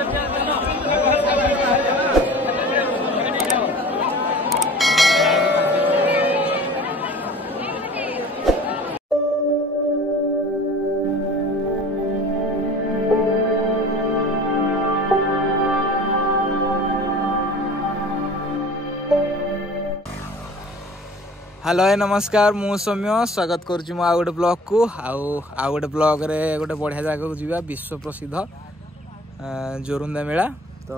Hello नमस्कार मु सौम्य स्वागत करुच्ची मो गोटे ब्लॉग को आउ गोटे ब्लॉग रे गोटे बढ़िया जगह को जीवा विश्व प्रसिद्ध जोरुंदा मेला। तो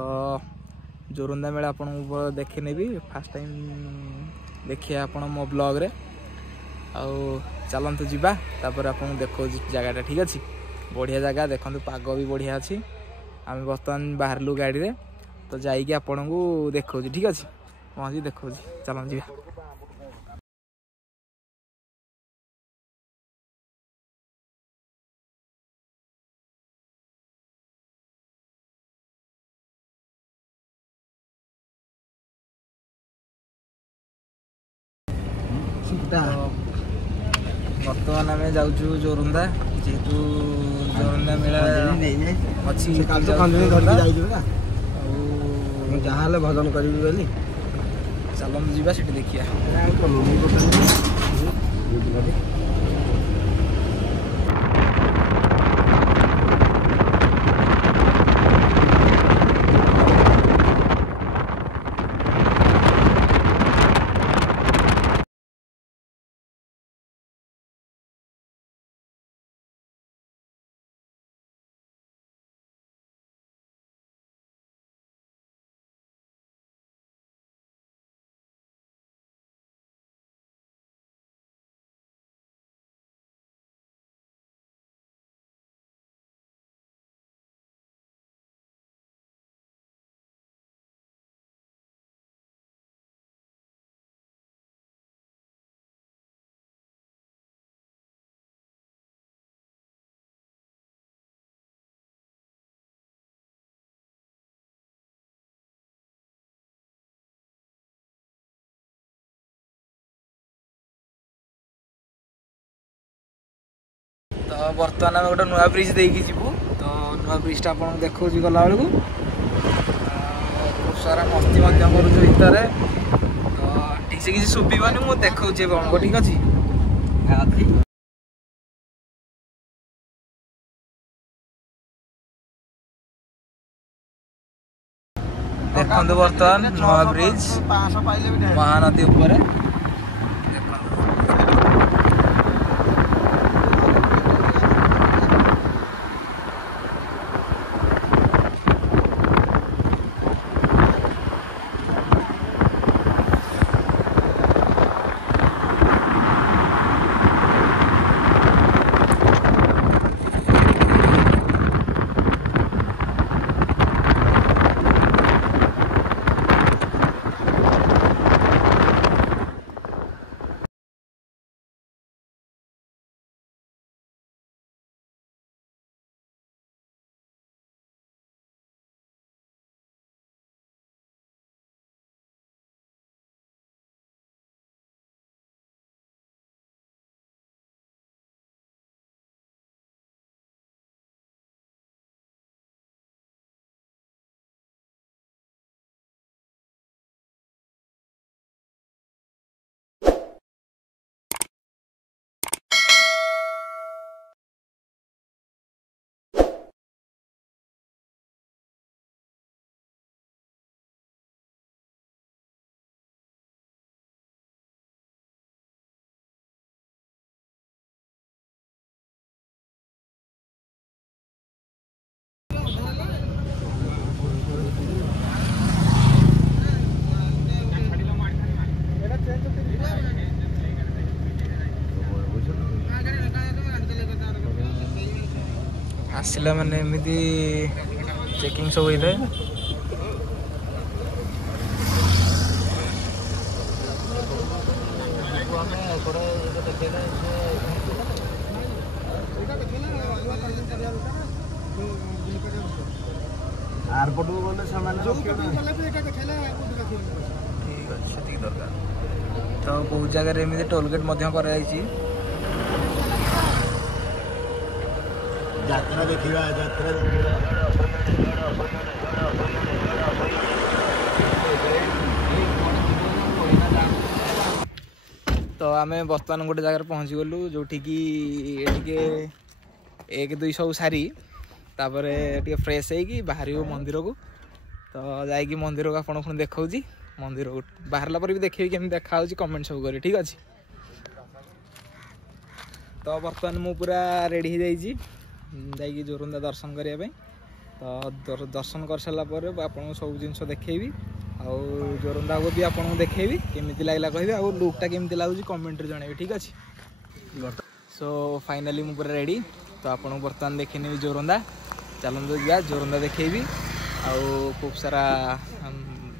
जोरुंदा मेला आपन देखि नेबी फर्स्ट टाइम देखिए आपन मो ब्लॉग रे आउ चलंतु जीवा तापर आपन देखो जगह ठीक अच्छी बढ़िया जगह देखंतु पाग भी बढ़िया अच्छी। आम बर्तमान बाहरलु गाड़ी रे तो जाइए आपन को देखो ठीक अच्छी पहुँची देखो चलन जीवा। बर्तमान आम जाऊँ जोरुंदा जेहेतु जोरुंदा मेला अच्छी जहाँ भजन करी बोली चलते जीवा सीटी देखिया। तो बर्तमान आम गोटे नुआ ब्रिज देखी जीवु तो नुआ ब्रिजटा आपको देखा गला बेलू खूब सारा मस्ती कर भितर तो ठीक से किसी शुभन मुझे देखा को ठीक अच्छे। देखते बर्तमान नुआ ब्रिज महानदी उपर आसला मैंने एमती चेकिंग सब होता है। एयरपोर्ट को गले ठीक अच्छे दरकार तो बहुत जगह एमती टोलगेट यात्रा देखा यात्रा तो आम बर्तमान गोटे जगार पहुँची गलु जो टे एक दुई सब सारी तापर टे फ्रेश होगी बाहर मंदिर को तो जाकि मंदिर को आपको पुणी देखा मंदिर को बाहरला पर भी देखिए केमी देखा कमेंट सब करें ठीक अच्छे। तो बर्तमान मु पूरा रेडी हो जाइए जोरंदा दर्शन करने तो दर्शन कर सारापर आपको सब जिन देखी आउ जोरंदा को भी आपको देखी केमी लगला कहे आउ लुकटा केमी लगुच कमेंट जनइबे ठीक अच्छे। सो फाइनाली मु पूरा रेडी तो आपको बर्तमान देखनी जोरंदा चलते जा जोरंदा देखेबी आउ खूब सारा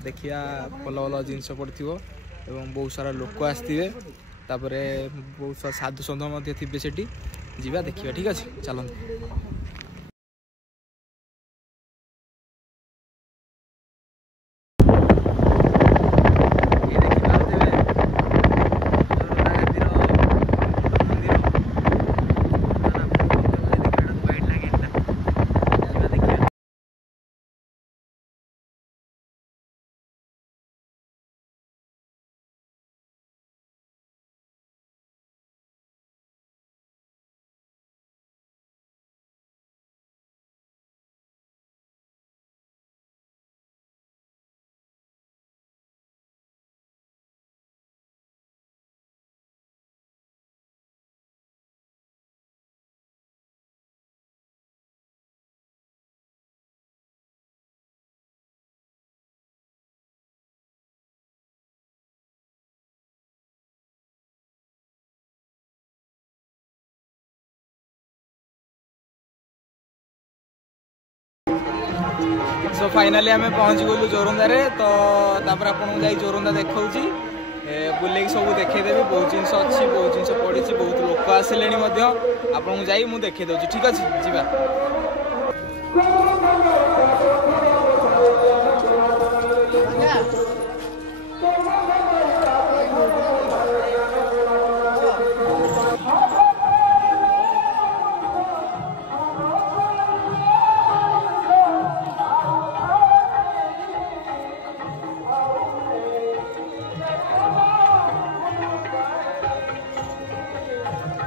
देखिया भल भल जिनस पड़ो एवं बहुत सारा लोक आसवे तापर बहुत सारा साधु सन्थ थे सेठी जीवा देखिए ठीक अच्छे चलते। सो फाइनाली आम पहुँच गलु जोरंदा रे तो तापर आपको जाई जोरंदा देखा बुले सब देखईदेवी बहुत जिन अच्छी बहुत जिन पड़ी बहुत लोक आसिले आपको जाई मुझे देखईदे ठीक अच्छे जीवा।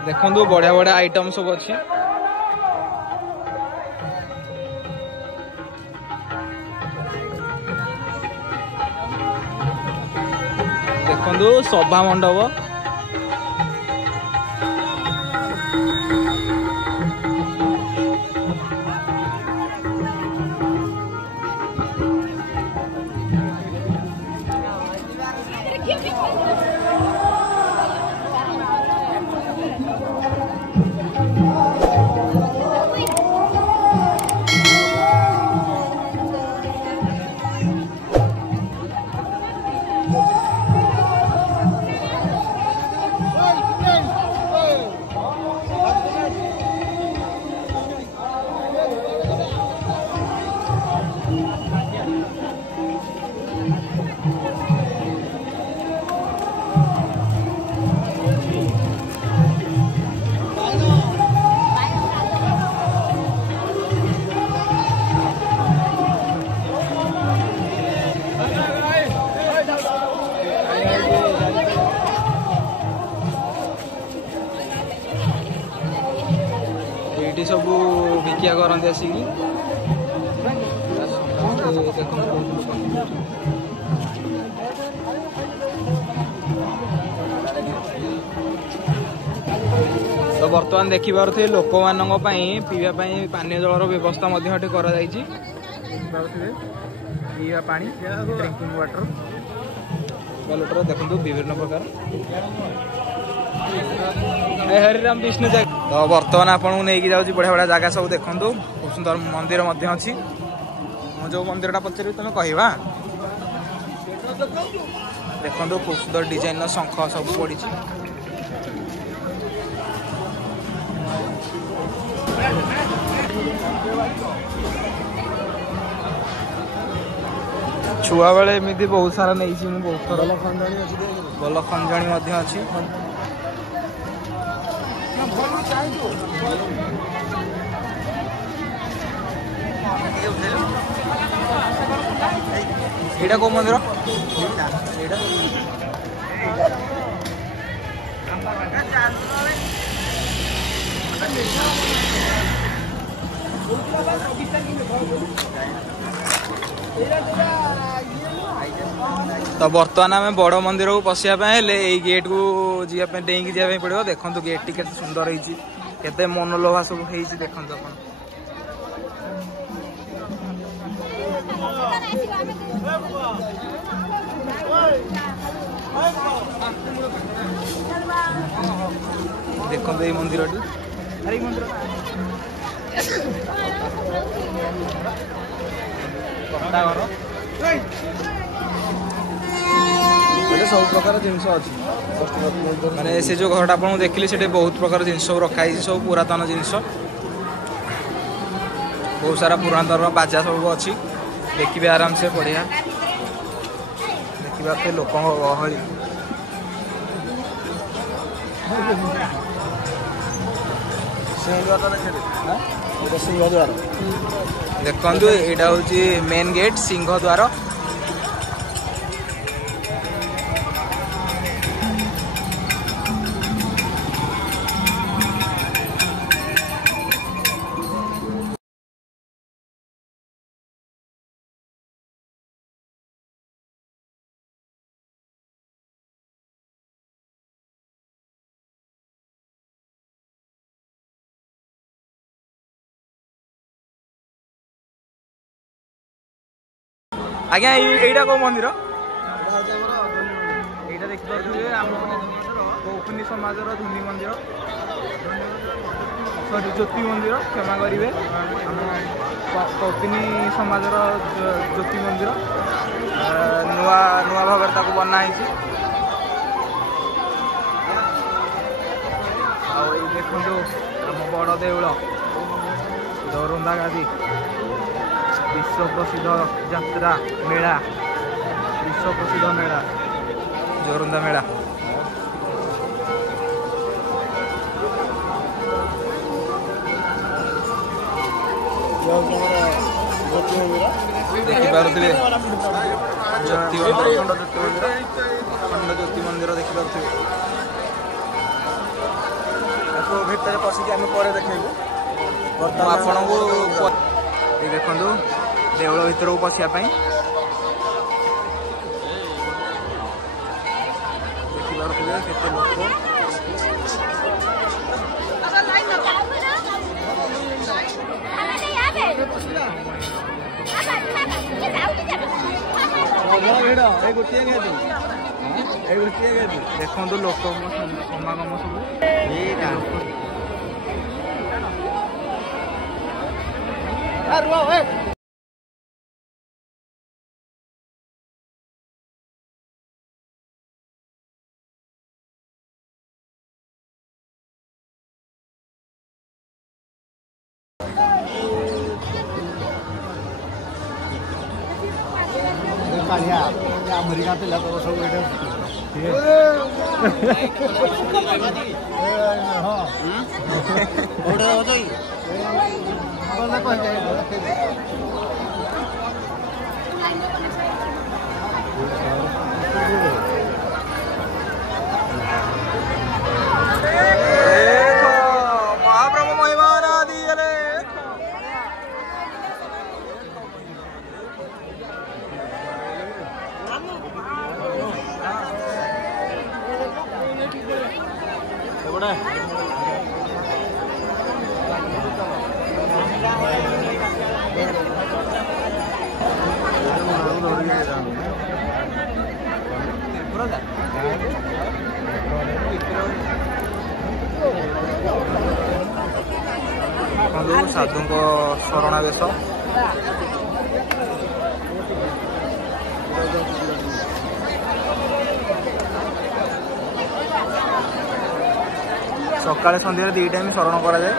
देखो बढ़िया बढ़िया आइटम सब अच्छी देखो सभा मंडप ये सब भिकिया करते आसिक तो बर्तमान देखिपे लोक मान पीवा पानीय जलर व्यवस्था कर पीवा पानी ड्रिंकिंग वाटर वाटर देखो विभिन्न प्रकार हरिराम विष्णु जगह। तो बर्तमान आपको नहीं जाऊँ बढ़िया बढ़िया जगह सब देखूँ खूब सुंदर मंदिर अच्छी जो मंदिरटा पचारि तुम कह देखो खूब सुंदर डिजाइन शंख सब पड़ी छुआ बेले एमती बहुत सारा नहीं बहुत थर भल खंजणी अच्छी यहाँ को मंदिर तो बर्तमान आम बड़ मंदिर को पशिया यही गेट को जावाई डेईकी जावाई पड़ो। देखो गेट टी के सुंदर होते मनोलोभा सब हो देखो अपन देखो ये मंदिर सब प्रकार जिनस अच्छी माने से जो घर आपको देखिले से बहुत प्रकार जिनस रखाई सब पुरातन जिनस बहुत सारा पुरातन बाजा सब अच्छी देखिए आराम से बढ़िया देखा लोक गहली सिंह द्वार देखु यहाँ हूँ मेन गेट सिंह द्वार। आज्ञा यहीटा कौ मंदिर यहाँ देखिपे आम कौखुनी समाज धुनी मंदिर सॉरी ज्योति मंदिर क्षमा करेंगे आम कौखुनी समाज ज्योति मंदिर नुआ नुआ भाव बनाई देखो आम बड़ देउल जोरुंदा गादी विश्व प्रसिद्ध यात्रा मेला विश्व प्रसिद्ध मेला जोरुंदा मेला देखिपे ज्योति अखंड ज्योति मंदिर देखिपे भितर पशिक आम पर देखू आपण को देखु देउल भीतर को पशिया देखिपे केते लोक देखु लोक समागम सब अमेरिका पिला तो सब महाप्रभु महिमा साधु शरणावेश सकाଳେ ସନ୍ଧ୍ୟାରେ ଦି ଟାଇମ୍ ଶରଣ କରାଯାଏ।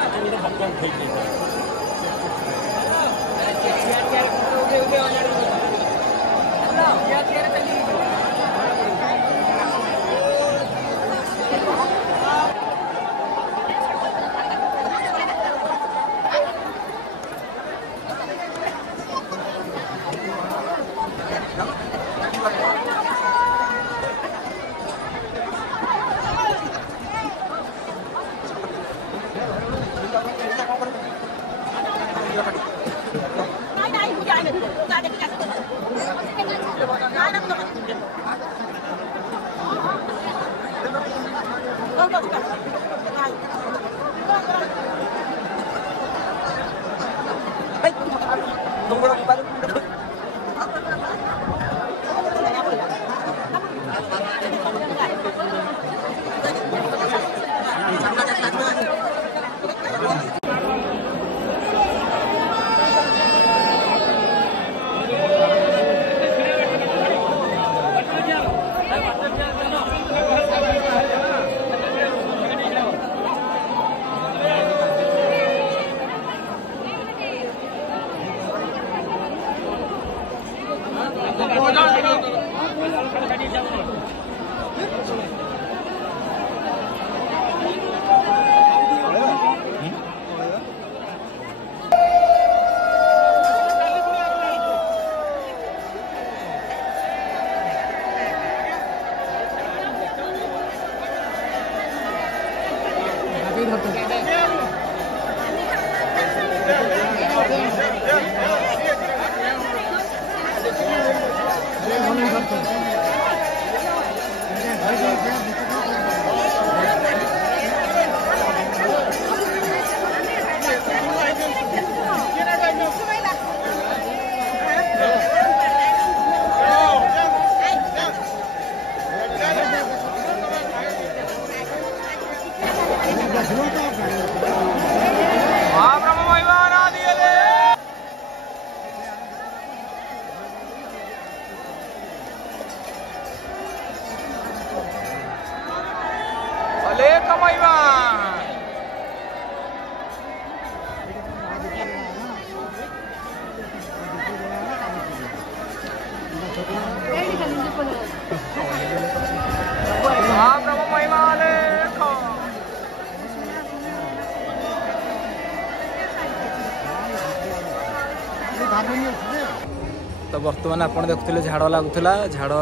तो बर्तमान आप देखुले झाड़ लगुला झाड़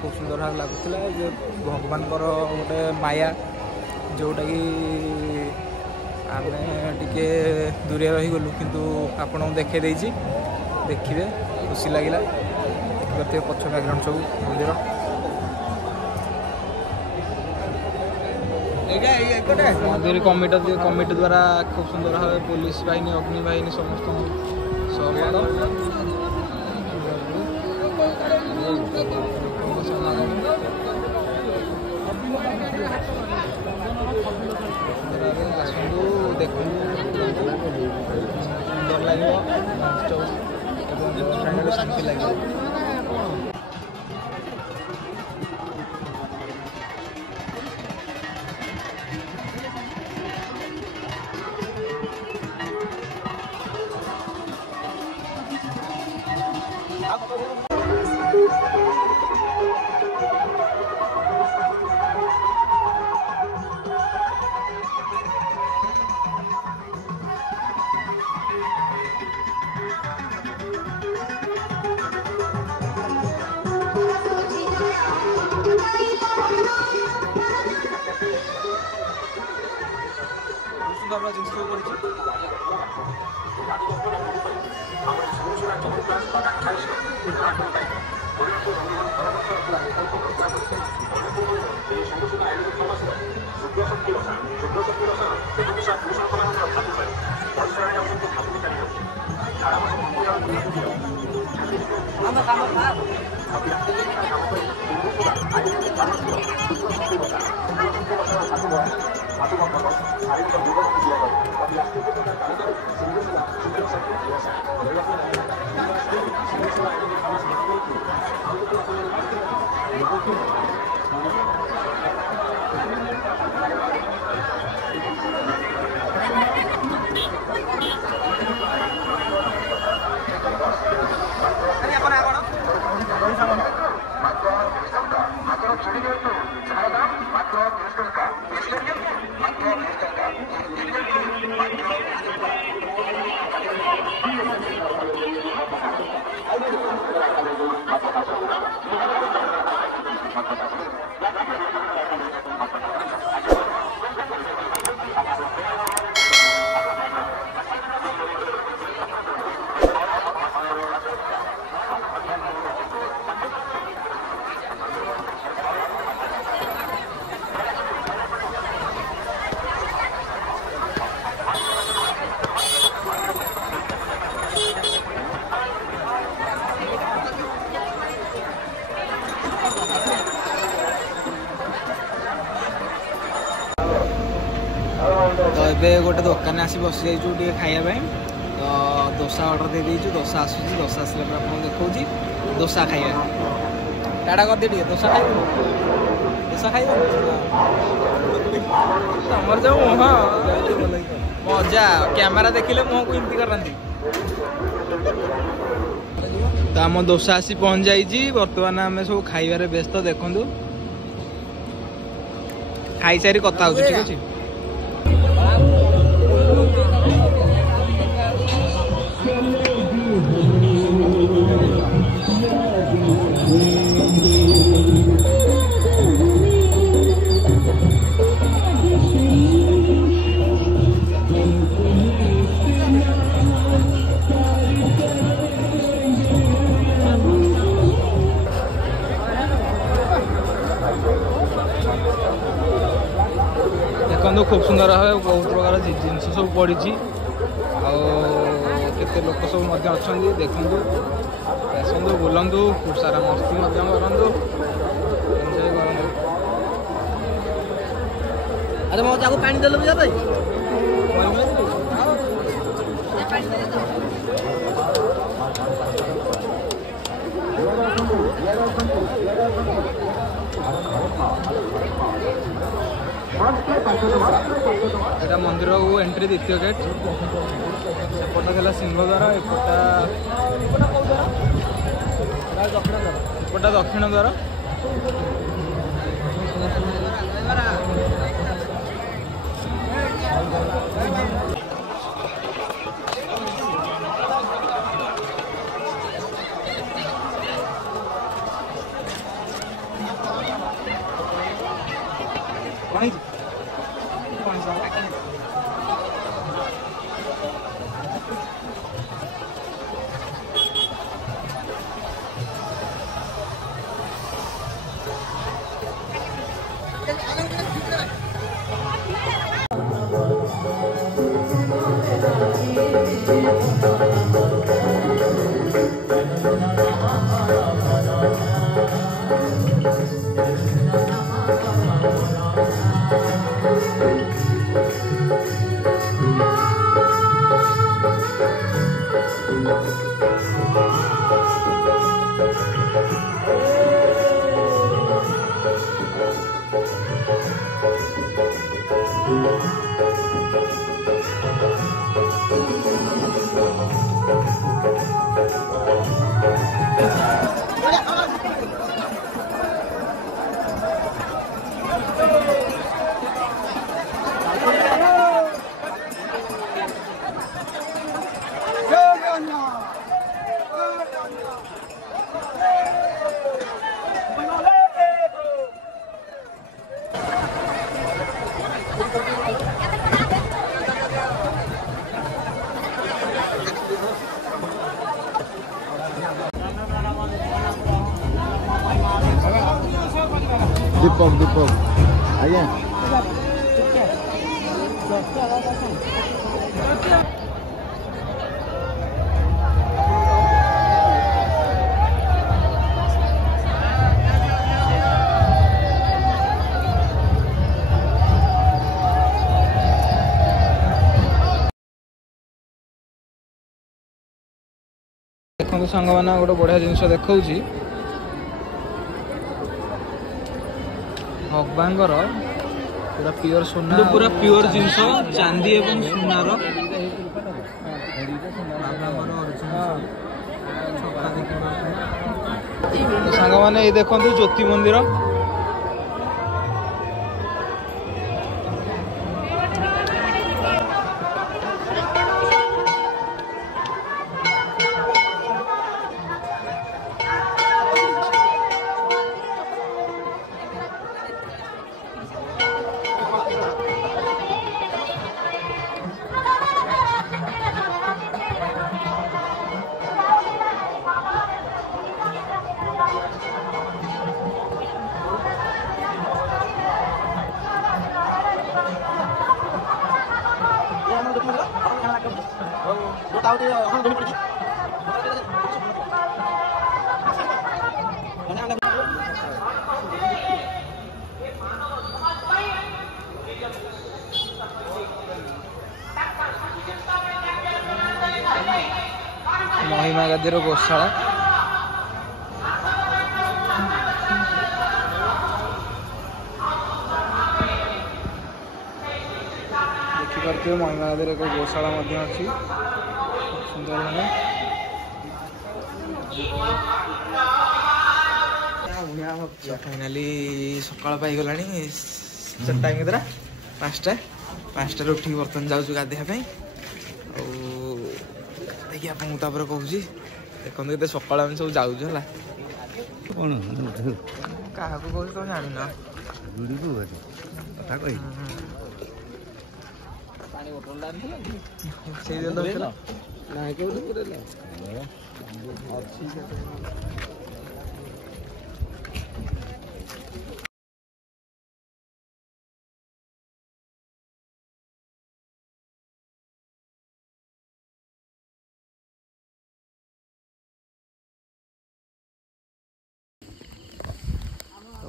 खूब सुंदर भाव लगुला भगवान गोटे माया जोटा कि आम टे दूरिया रहीगलु किंतु आपण देखे देखिए खुशी लगे देखिए पक्ष बैकग्राउंड सब मंदिर कमिटी द्वारा खूब सुंदर भाव पुलिस बाहिनी अग्नि बाहिनी समस्त सहमत आसतु देखु सुंदर लगे शांति लगे। ଏବେ ଗୋଟେ ଦୋକାନରେ ଆସି ବସି ଯାଇଛୁ ଟିକେ ଖାଇବା ପାଇଁ। ତ ଦୋସା ଅର୍ଡ଼ର ଦେଇଦେଇଛୁ, ଦୋସା ଆସୁଛି, ଦୋସା ଆସିଲା ପରେ ଆପଣଙ୍କୁ ଦେଖାଉଛି ଦୋସା ଖାଇବା। ଟାଟା କରିଦିଏ ଟିକେ, ଦୋସା ଖାଇବ, ଦୋସା ଖାଇବ। ତମର ଯୋଉ ମୁହଁ ମଜା, କ୍ୟାମେରା ଦେଖିଲେ ମୁହଁକୁ ଏମିତି କରନ୍ତି। ତ ଆମ ଦୋସା ଆସି ପହଞ୍ଚି ଯାଇଛି। ବର୍ତ୍ତମାନ ଆମେ ସବୁ ଖାଇବାରେ ବ୍ୟସ୍ତ। ଦେଖନ୍ତୁ ଖାଇସାରି କଥା ହଉଛି, ଠିକ ଅଛି। ଦେଖନ୍ତୁ খুব ସୁନ୍ଦର ଭାବେ ବହୁତ ପ୍ରକାର ଜିନିଷ ସବୁ ପଡ଼ିଛି। ଆଉ କେତେ ଲୋକ ସବୁ ମଧ୍ୟ ଅଛନ୍ତି। ଦେଖନ୍ତୁ, ଆସନ୍ତୁ, ବୁଲନ୍ତୁ, ଖୁବ ସାରା ମସ୍ତି ମଧ୍ୟ କରନ୍ତୁ, ଏନ୍ଜୟ କରନ୍ତୁ। ଆରେ ମୋ ଯାକୁ ପାଣି ଦେଲୁ ବୁଝା ଭାଇ। এটা ମନ୍ଦିର ଏଣ୍ଟ୍ରି ଦ୍ୱିତୀୟ ଗେଟ୍। ଏପଟ ଥିଲା ସିଂହଦ୍ୱାର, ଏପଟା ଦକ୍ଷିଣ ଦ୍ୱାର। दीपक दीपक आज्ञा ଦେଖନ୍ତୁ ସାଙ୍ଗମାନେ ଗୋଟେ ବଢ଼ିଆ ଜିନିଷ ଦେଖାଉଛି। ଭଗବାନଙ୍କର ପୁରା ପିଓର ସୁନା, ପୁରା ପିଓର ଜିନିଷ, ଚାନ୍ଦି ଏବଂ ସୁନାର। ସାଙ୍ଗମାନେ ଏଇ ଦେଖନ୍ତୁ ଜ୍ୟୋତି ମନ୍ଦିର। महिमा गादीर गोशाला देखिपे महिमा गादीर एक गोशाला अच्छी सुंदर भाव फाइनाली सकाळ पाईगला 4टा केतरा 5टा उठिक बर्तमान जाऊँ गाधेवाई देखिए आपको कहूँ देखते केते सका आम सब जाऊँ है क्या कहूँ तुम जान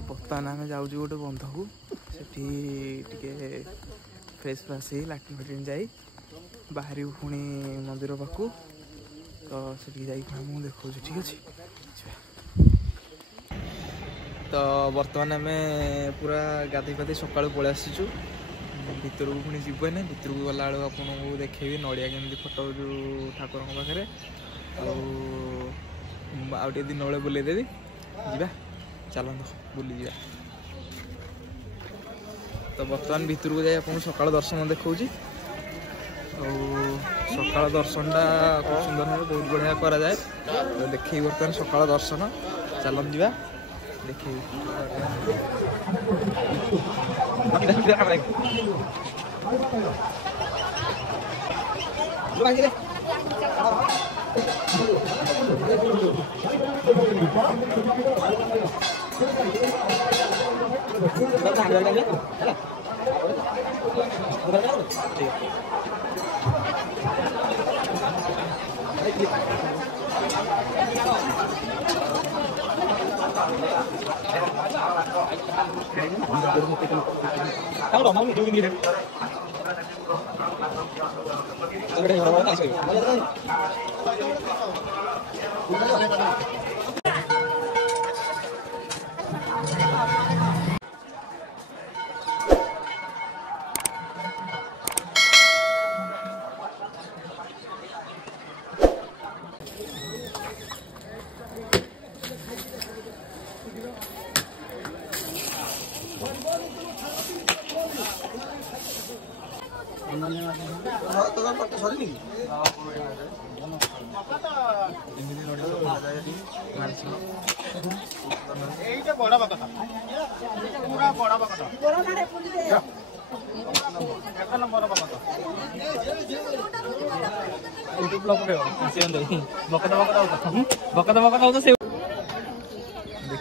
बर्तमान आम जाऊँ गोटे बंध को सेठी फ्रेश फ्राश हो लाट्रिन फाट्रिन जा बाहर पुणी मंदिर पाखु तो से मुझे देखा ठीक अच्छे तो बर्तमान आम पूरा गाधे पाधे सका पलि आसीचु भितर को पुणी जीवन भितर को गला बेलू आपको देखेबी नड़िया केमती फटो जो ठाकुर पाखे आउटे दिन बेले बुलेदेवी जा चलत बुली जा तो बर्तमान भितर को जाए सकाल दर्शन देखा सकाल दर्शन टा खूब सुंदर भाव बहुत बढ़िया करा जाए तो देखे बर्तमान सकाल दर्शन चलन जा देखे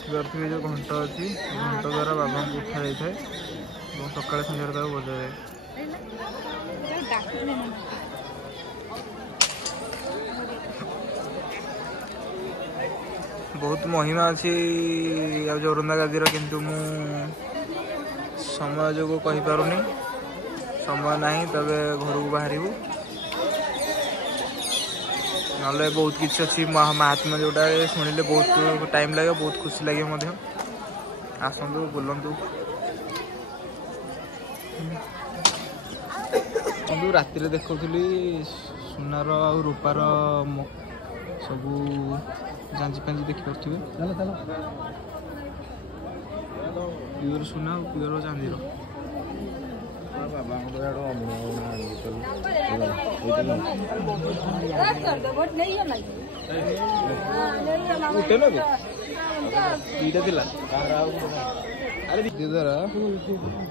देखिपे जो घंटा अच्छी घंटा द्वारा बाबा को उठा जाए सका संध्या बजा जाए बहुत महिमा अच्छी जोरंदा गादीर किंतु मु समय जो कहींपारूनी समय ना तब घर को बाहर ना बहुत किसी अच्छी महात्मा जोटा शुणिले बहुत टाइम लगे बहुत खुशी लगे आसतु बुलतु राति देखुली सुनार आ रूपार सबू जांची पांची देखिपे प्योर सुना प्योर चांदीर द्वारा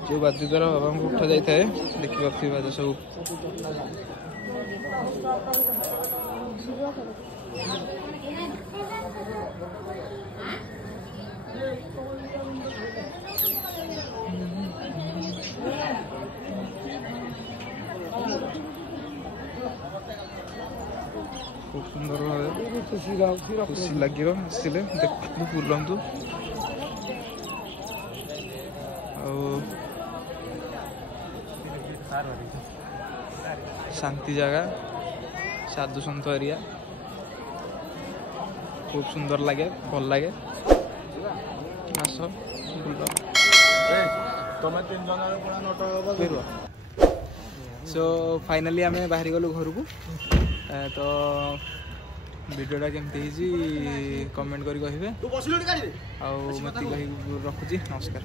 जो बाद्य द्वारा बाबा को उठा जाए देखिए बाद्य सब खूब सुंदर भाव खुशी लगे देखु बुलंतु शांति जगह साधु सन्त एरिया खूब सुंदर लगे भल लगे आस तुम 3 जन सो फाइनाली आम बाहरी गलु घर को तो वीडियोटा केमती कमेंट करी कहे आउ मत रखुची नमस्कार।